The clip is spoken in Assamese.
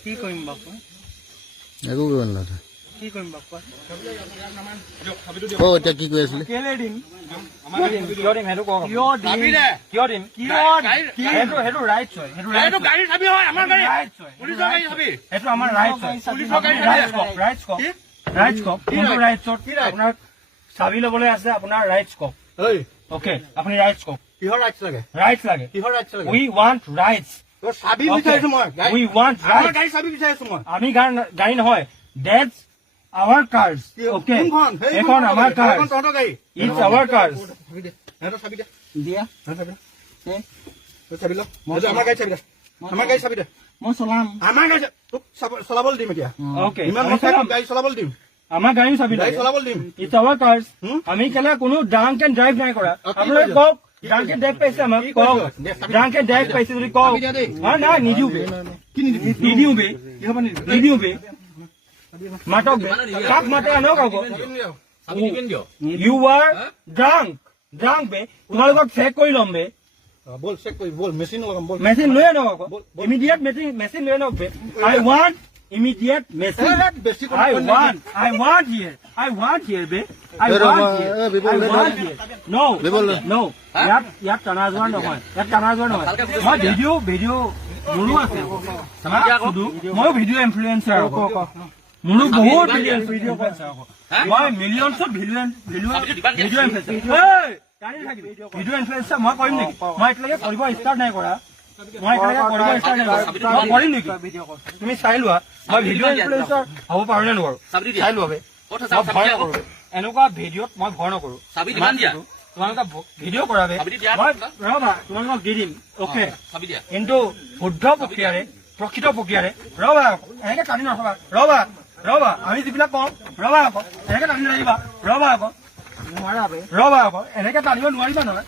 কি কৰিম বাপু একো কৰিব নালাগে কি কৰিম বাপু এতিয়া কি কৈ আছিলে কেলে দিম কিয় দিম সেইটো কওক কিয় দিম সেইটো ৰাইটছ হয় সেইটো গাড়ী চাবি হয় আমাৰ গাড়ী পুলিচৰ গাড়ী চাবি সেইটো আমাৰ ৰাইটছ হয় পুলিচৰ গাড়ী ৰাইটছ কওক কোনটো ৰাইটছত আপোনাৰ চাবি ল'বলৈ আছে আপোনাৰ ৰাইটছ কওক ওকে আপুনি ৰাইটছ কওক কিহৰ ৰাইটছ লাগে ৰাইটছ লাগে কিহৰ ৰাইটছ লাগে উই ৱান্ট ৰাইটছ চাবি বিচাৰিছো মই উই ৱান্ট আমাৰ গাড়ী চাবি বিচাৰিছো মই আমি গাড়ী নহয় ডেটছ our cars okay এখন আমাৰ cars তহঁতৰ গাড়ী it's our cars এটা চাবি দে দিয়া চাবি ল আমাৰ গাড়ী চাবি দে আমাৰ গাড়ী চাবি দে মই চলাম আমাৰ গাড়ী তোক চলাবলৈ দিম এতিয়া okay ইমান মই গাড়ী চলাবলৈ দিম আমাৰ গাড়ী চাবি গাড়ী চলাবলৈ দিম it's our cars আমি কেলা কোনো ড্ৰাংক এণ্ড ড্ৰাইভ নাই কৰা আপোনালোকে কওক ড্ৰাংক এণ্ড ড্ৰাইভ পাইছে আমাক কওক ড্ৰাংক এণ্ড ড্ৰাইভ পাইছে যদি কওক নাই নিদিও বে কি নিদিও বে নিদিও বে মাতক বে কাক মাতে আনক আকৌ you are drunk বে তোমালোকক চেক কৰি ল'ম বে বল চেক কৰি বল মেচিন লগাম বল মেচিন লৈ আনক আকৌ ইমিডিয়েট মেচিন লৈ আনক বে I want immediate message I want here be I want here no ইয়াত টানা যোৱা নহয় মই ভিডিঅ' মোৰো আছে মই ভিডিঅ' ইনফ্লুৱেঞ্চাৰ মোৰো বহুত ভিডিঅ' ইনফ্লুৱেঞ্চাৰ মই মিলিয়নছত ভিডিঅ' ইনফ্লুৱেঞ্চাৰ মই কৰিম নেকি মই এতিয়ালৈকে কৰিব ষ্টাৰ্ট নাই কৰা কৰিম নেকি তুমি চাই লোৱা মই ভিডিঅ' ইনফ্লুৱেঞ্চাৰ হ'ব পাৰো নে নোৱাৰো চাই লোৱা মই ভয় নকৰো এনেকুৱা ভিডিঅ'ত মই ভয় নকৰো তোমালোকে ভিডিঅ' কৰাবে ৰবা তোমালোকক দি দিম অ'কে কিন্তু শুদ্ধ প্ৰক্ৰিয়াৰে প্ৰকৃত প্ৰক্ৰিয়াৰে ৰবা এনেকে টানি নথবা ৰবা আমি যিবিলাক কওঁ ৰবা আকৌ এনেকে টানি নাহিবা ৰবা আকৌ এনেকে টানিব নোৱাৰিবা নহয়